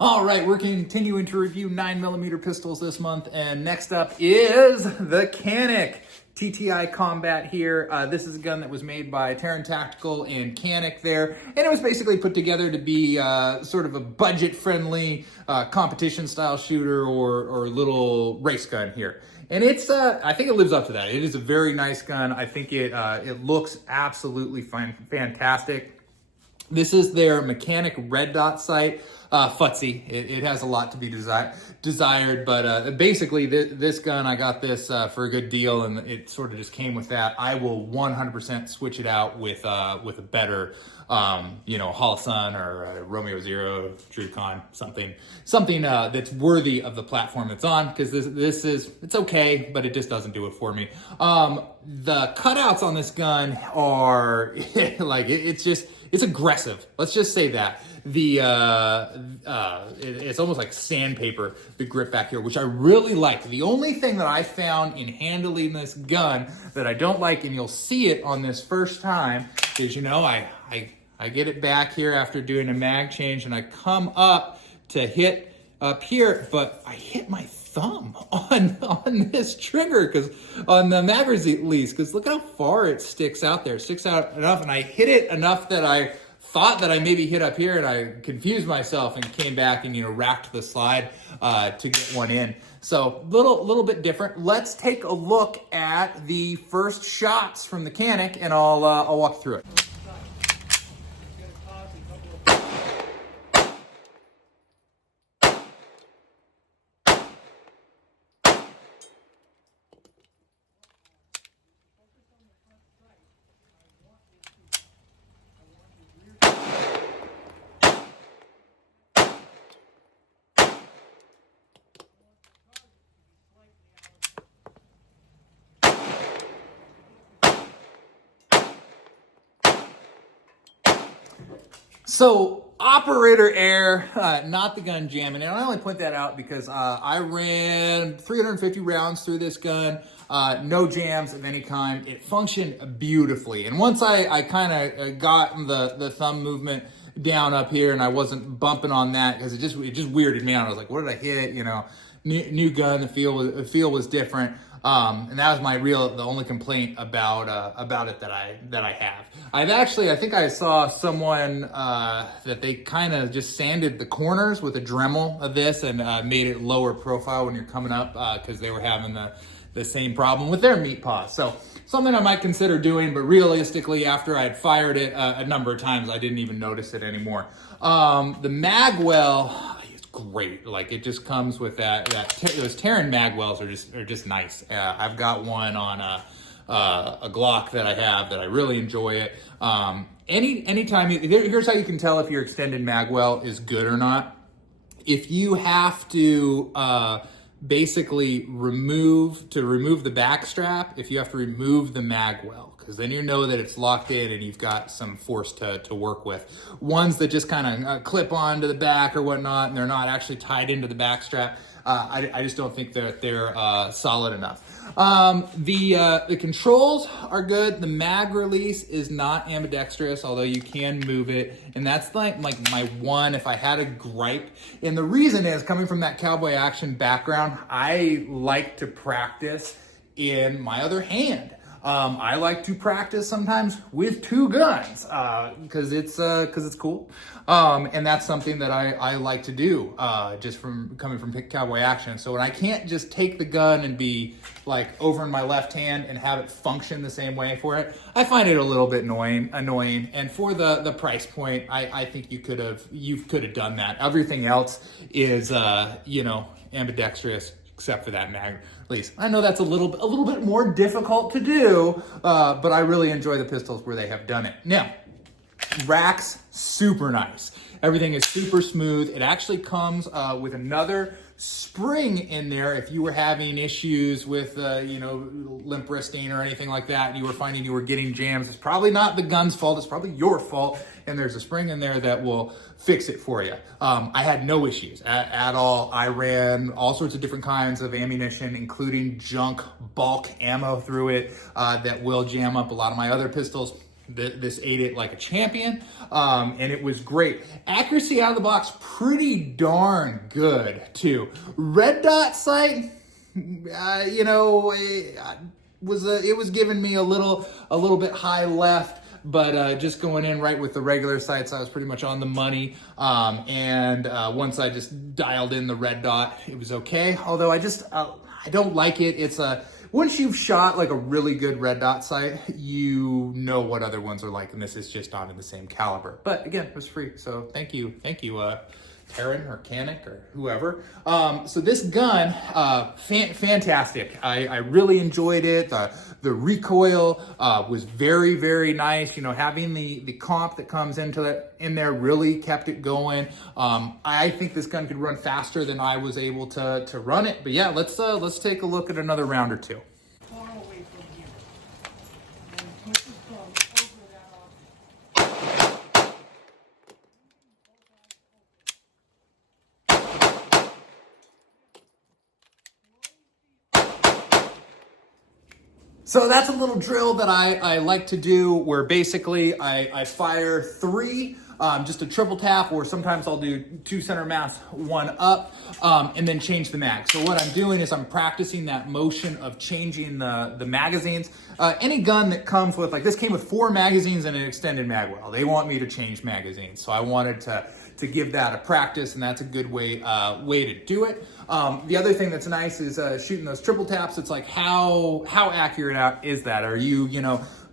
All right, we're continuing to review 9mm pistols this month, and next up is the Canik TTI Combat here. This is a gun that was made by Taran Tactical and Canik there, and it was basically put together to be sort of a budget-friendly competition-style shooter or little race gun here. And it's, I think it lives up to that. It is a very nice gun. I think it looks absolutely fantastic. This is their mechanic red dot sight. Futzy. It has a lot to be desired, but basically this gun, I got this for a good deal, and it sort of just came with that. I will 100% switch it out with a better, Holosun or Romeo Zero, Drucon, something that's worthy of the platform it's on, because it's okay, but it just doesn't do it for me. The cutouts on this gun are like it's aggressive. Let's just say that. It's almost like sandpaper, the grip back here, which I really like. The only thing that I found in handling this gun that I don't like, and you'll see it on this first time, is, I get it back here after doing a mag change, and I come up to hit up here, but I hit my thumb on this trigger, because on the mag release, because look how far it sticks out there. It sticks out enough, and I hit it enough that I thought that I maybe hit up here, and I confused myself and came back and racked the slide to get one in. So little bit different. Let's take a look at the first shots from the Canik, and I'll walk through it. So operator error, not the gun jamming. And I only point that out because I ran 350 rounds through this gun, no jams of any kind. It functioned beautifully. And once I kind of got the thumb movement down up here, and I wasn't bumping on that, because it just weirded me out. I was like, what did I hit? New gun, the feel was different. And that was the only complaint about it that I have. I think I saw someone that they kind of just sanded the corners with a Dremel of this, and made it lower profile when you're coming up, because they were having the same problem with their meat paws. So something I might consider doing, but realistically, after I had fired it a number of times, I didn't even notice it anymore. The magwell, great. Like, it just comes with those Taran magwells are just nice. I've got one on a Glock that I have that I really enjoy it. Anytime here's how you can tell if your extended magwell is good or not. If you have to basically remove the back strap, if you have to remove the magwell, because then you know that it's locked in and you've got some force to work with. Ones that just kind of clip onto the back or whatnot, and they're not actually tied into the back strap, I just don't think that they're solid enough. The controls are good. The mag release is not ambidextrous, although you can move it, and that's like my one, if I had a gripe. And the reason is, coming from that cowboy action background, I like to practice in my other hand. I like to practice sometimes with two guns, because it's cool. And that's something that I like to do, just from coming from cowboy action. So when I can't just take the gun and be like over in my left hand and have it function the same way for it, I find it a little bit annoying. And for the price point, I think you could have done that. Everything else is, ambidextrous, except for that mag release. I know that's a little bit more difficult to do, but I really enjoy the pistols where they have done it. Now, racks, super nice. Everything is super smooth. It actually comes with another spring in there if you were having issues with limp wristing or anything like that, and you were finding you were getting jams. It's probably not the gun's fault, it's probably your fault, and there's a spring in there that will fix it for you. I had no issues at all. I ran all sorts of different kinds of ammunition, including junk bulk ammo through it, that will jam up a lot of my other pistols. this ate it like a champion, and it was great. Accuracy out of the box, pretty darn good too. Red dot sight, you know, it was giving me a little bit high left. But just going in right with the regular sights, I was pretty much on the money. And once I just dialed in the red dot, it was okay. Although I don't like it. It's once you've shot like a really good red dot sight, you know what other ones are like, and this is just not in the same caliber. But again, it was free, so thank you, Taran or Canik or whoever. So this gun, fantastic. I really enjoyed it. The recoil was very, very nice. You know, having the comp that comes in there really kept it going. I think this gun could run faster than I was able to run it. But yeah, let's take a look at another round or two. So that's a little drill that I like to do where basically I fire 3, just a triple tap, or sometimes I'll do 2 center mass, 1 up, and then change the mag. So what I'm doing is I'm practicing that motion of changing the magazines. Any gun that comes with, like this came with 4 magazines and an extended mag well. They want me to change magazines. So I wanted to give that a practice, and that's a good way to do it. The other thing that's nice is shooting those triple taps. It's like how accurate is that? Are you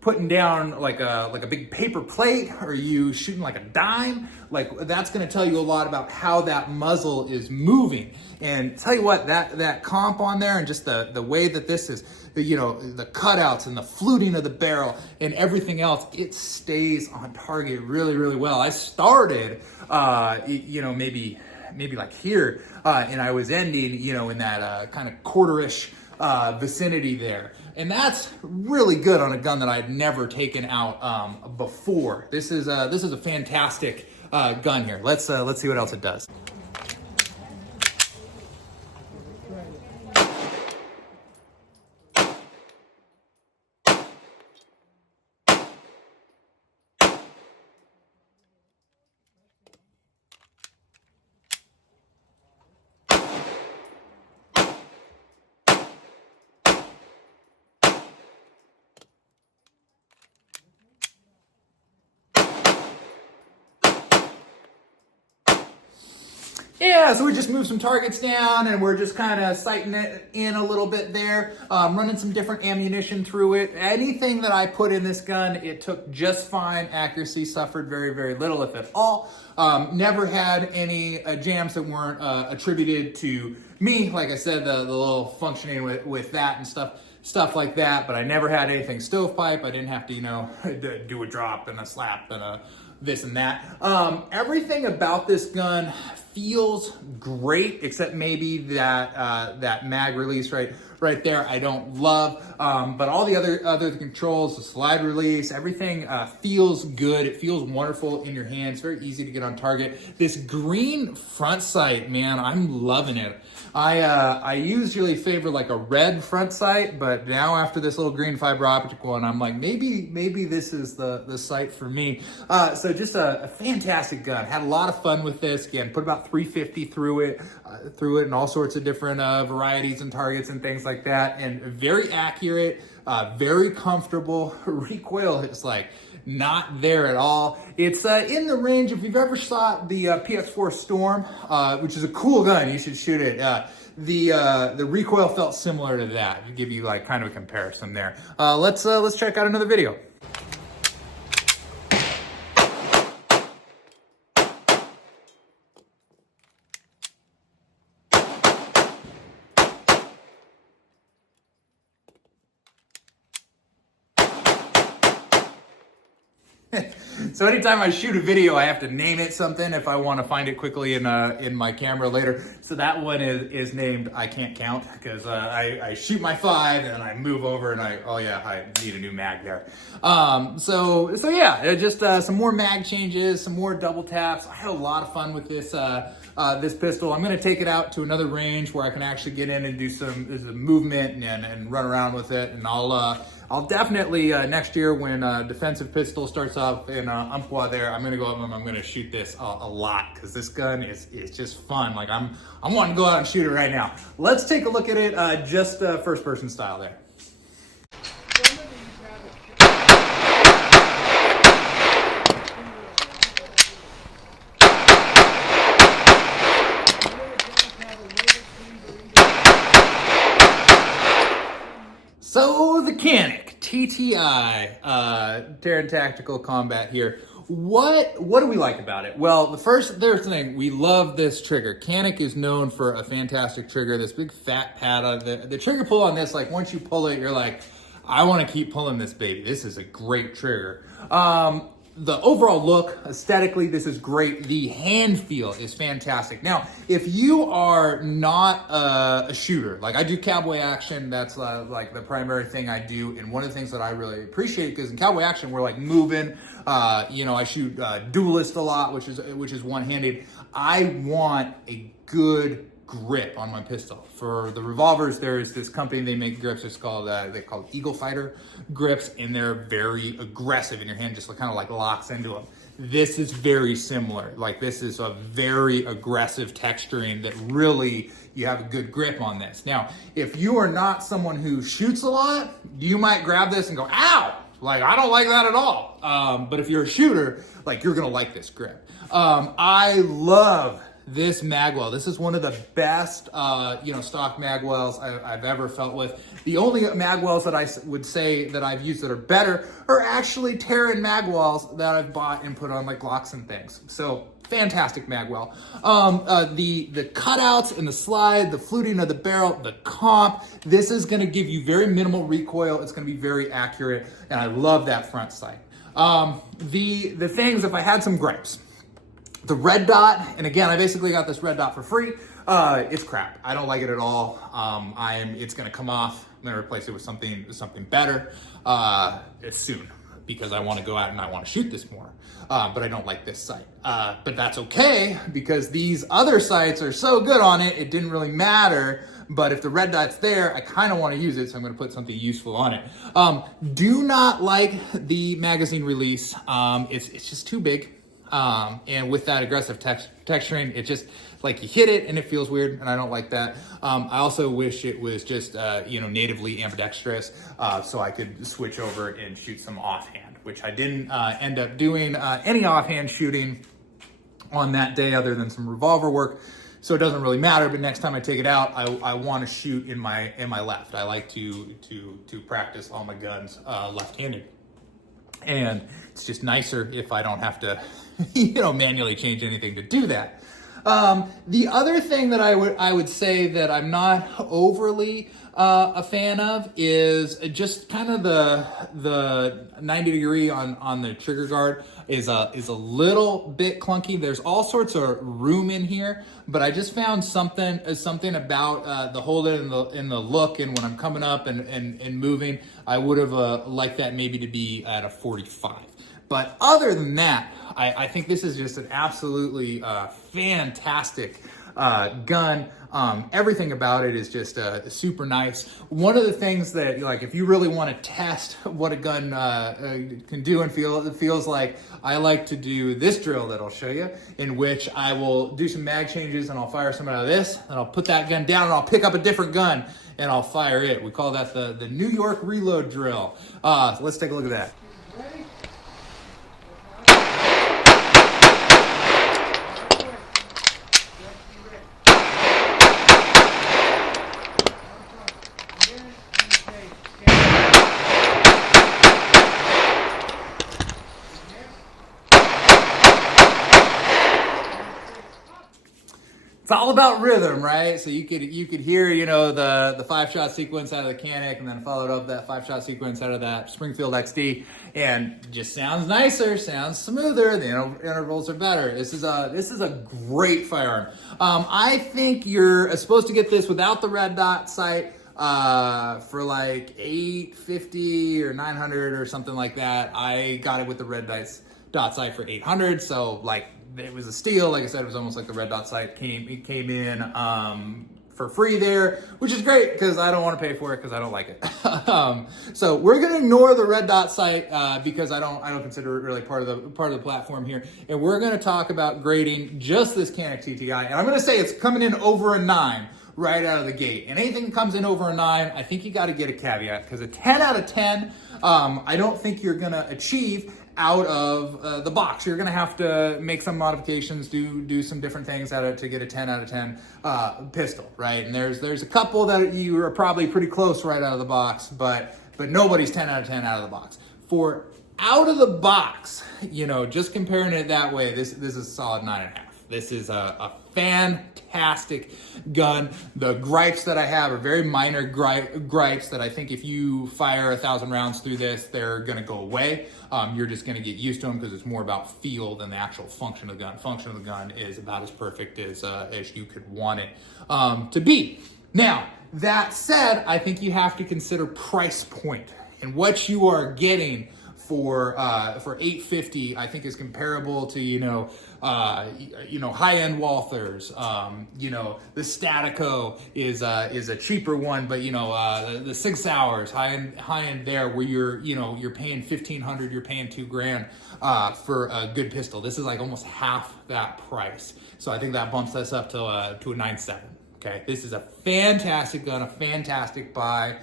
putting down like a big paper plate? Are you shooting like a dime? Like that's going to tell you a lot about how that muzzle is moving. And tell you what, that comp on there and just the way that this is, the cutouts and the fluting of the barrel and everything else, it stays on target really, really well. I started, maybe like here, and I was ending, in that kind of quarterish vicinity there. And that's really good on a gun that I'd never taken out before. This is a fantastic gun here. Let's see what else it does. Yeah, so we just moved some targets down and we're just kind of sighting it in a little bit there, running some different ammunition through it. Anything that I put in this gun, it took just fine. Accuracy suffered very, very little, if at all. Never had any jams that weren't attributed to me. Like I said, the little functioning with that and stuff like that, but I never had anything stovepipe. I didn't have to, do a drop and a slap and a this and that. Everything about this gun feels great, except maybe that mag release right there I don't love. But all the other controls, the slide release, everything feels good. It feels wonderful in your hands. Very easy to get on target. This green front sight, man, I'm loving it. I usually favor like a red front sight, but now after this little green fiber optic one, I'm like, maybe this is the sight for me. So just a fantastic gun. Had a lot of fun with this. Again, put about 350 through it and all sorts of different varieties and targets and things like that. And very accurate, very comfortable. Recoil is like not there at all. It's in the range, if you've ever shot the PX4 Storm, which is a cool gun, you should shoot it. The recoil felt similar to that, to give you like kind of a comparison there. Let's check out another video. So anytime I shoot a video, I have to name it something if I want to find it quickly in my camera later. So that one is named I Can't Count, because I shoot my 5 and I move over and I need a new mag there. So yeah, just some more mag changes, some more double taps. I had a lot of fun with this this pistol. I'm going to take it out to another range where I can actually get in and do some movement and run around with it, and I'll definitely, next year when defensive pistol starts up in Umpqua there, I'm gonna go up and I'm gonna shoot this a lot, because this gun is just fun. Like I'm wanting to go out and shoot it right now. Let's take a look at it just first person style there. So the Canik TTI, Taran Tactical Combat here. What do we like about it? Well, there's thing, we love this trigger. Canik is known for a fantastic trigger, this big fat pad on the trigger pull on this, like once you pull it, you're like, I want to keep pulling this baby. This is a great trigger. The overall look, aesthetically, this is great. The hand feel is fantastic. Now, if you are not a shooter, like I do cowboy action, that's like the primary thing I do. And one of the things that I really appreciate, because in cowboy action, we're like moving, I shoot duelist a lot, which is one-handed. I want a good grip on my pistol. For the revolvers, there's this company, they make grips, it's called they call it Eagle Fighter grips, and they're very aggressive, and your hand just kind of like locks into them. This is very similar. Like this is a very aggressive texturing that really, you have a good grip on this. Now, if you are not someone who shoots a lot, you might grab this and go, ow! Like, I don't like that at all. But if you're a shooter, like you're gonna like this grip. I love this magwell. This is one of the best, stock magwells I've ever felt with. The only magwells that I would say that I've used that are better are actually Taran magwells that I've bought and put on like Glocks and things. So fantastic magwell. The cutouts and the slide, the fluting of the barrel, the comp, this is gonna give you very minimal recoil. It's gonna be very accurate, and I love that front sight. The things, if I had some gripes, the red dot, and again, I basically got this red dot for free. It's crap. I don't like it at all. It's gonna come off. I'm gonna replace it with something better. It's soon, because I want to go out and I want to shoot this more. But I don't like this sight. But that's okay, because these other sights are so good on it, it didn't really matter. But if the red dot's there, I kind of want to use it, so I'm going to put something useful on it. Do not like the magazine release. It's just too big. And with that aggressive texturing, it just, like, you hit it and it feels weird, and I don't like that. I also wish it was just, natively ambidextrous, so I could switch over and shoot some offhand, which I didn't end up doing any offhand shooting on that day other than some revolver work. So it doesn't really matter, but next time I take it out, I want to shoot in my left. I like to practice all my guns left-handed. And it's just nicer if I don't have to, manually change anything to do that. The other thing that I would say that I'm not overly a fan of is just kind of the 90 degree on the trigger guard is a little bit clunky. There's all sorts of room in here, but I just found something about the hold it in the look, and when I'm coming up and moving, I would have liked that maybe to be at a 45. But other than that, I think this is just an absolutely fantastic gun. Everything about it is just super nice. One of the things that, like, if you really want to test what a gun can do and it feels like, I like to do this drill that I'll show you, in which I will do some mag changes and I'll fire some out of this, and I'll put that gun down and I'll pick up a different gun and I'll fire it. We call that the New York reload drill. So let's take a look at that. It's all about rhythm, right? So you could hear, the 5-shot sequence out of the Canik, and then followed up that 5-shot sequence out of that Springfield XD, and it just sounds nicer, sounds smoother. The intervals are better. This is a great firearm. I think you're supposed to get this without the red dot sight for like $850 or $900 or something like that. I got it with the red dot sight for $800. So like, it was a steal. Like I said, it was almost like the red dot sight came in for free there, which is great because I don't want to pay for it because I don't like it. So we're gonna ignore the red dot sight because I don't consider it really part of the platform here, and we're gonna talk about grading just this Canik TTI, and I'm gonna say it's coming in over a 9 right out of the gate. And anything that comes in over a 9, I think you got to get a caveat because a 10 out of 10, I don't think you're gonna achieve out of the box. You're gonna have to make some modifications, do some different things to get a 10 out of 10 pistol, right? And there's a couple that you are probably pretty close right out of the box, but nobody's 10 out of 10 out of the box. For out of the box, just comparing it that way, this is a solid 9.5. This is a fantastic gun. The gripes that I have are very minor gripes that I think if you fire 1,000 rounds through this, they're gonna go away. You're just gonna get used to them because it's more about feel than the actual function of the gun. Function of the gun is about as perfect as you could want it to be. Now, that said, I think you have to consider price point and what you are getting for $850, I think is comparable to high-end Walthers. The Statico is a cheaper one, but the 6 Hours high end there where you're paying $1,500, you're paying $2,000 for a good pistol. This is like almost half that price, so I think that bumps us up to a 9.7. Okay, this is a fantastic gun, a fantastic buy.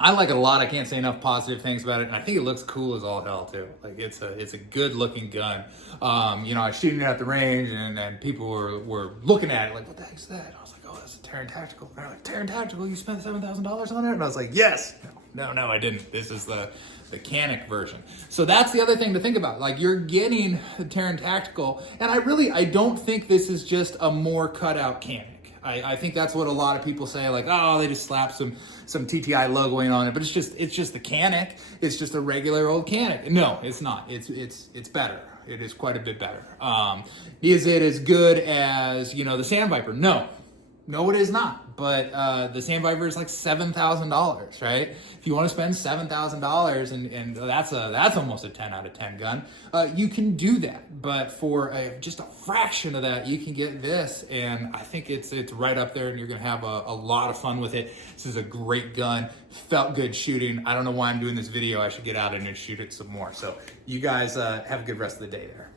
I like it a lot. I can't say enough positive things about it, and I think it looks cool as all hell too. Like it's a good looking gun. I was shooting it at the range, and people were looking at it like, "What the heck's that?" I was like, "Oh, that's a Taran Tactical." And they're like, "Taran Tactical? You spent $7,000 on it?" And I was like, "Yes." No, I didn't. This is the Canik version. So that's the other thing to think about. Like you're getting the Taran Tactical, and I don't think this is just a more cut out Canik. I think that's what a lot of people say, like, oh, they just slap some TTI logoing on it, but it's just the Canik. It's just a regular old Canik. No, it's not. It's better. It is quite a bit better. Is it as good as the Sandviper? No, it is not. But the Sandviper is like $7,000, right? If you want to spend $7,000 and that's almost a 10 out of 10 gun, you can do that. But for just a fraction of that, you can get this, and I think it's right up there, and you're gonna have a lot of fun with it. This is a great gun. Felt good shooting. I don't know why I'm doing this video. I should get out and shoot it some more. So you guys have a good rest of the day there.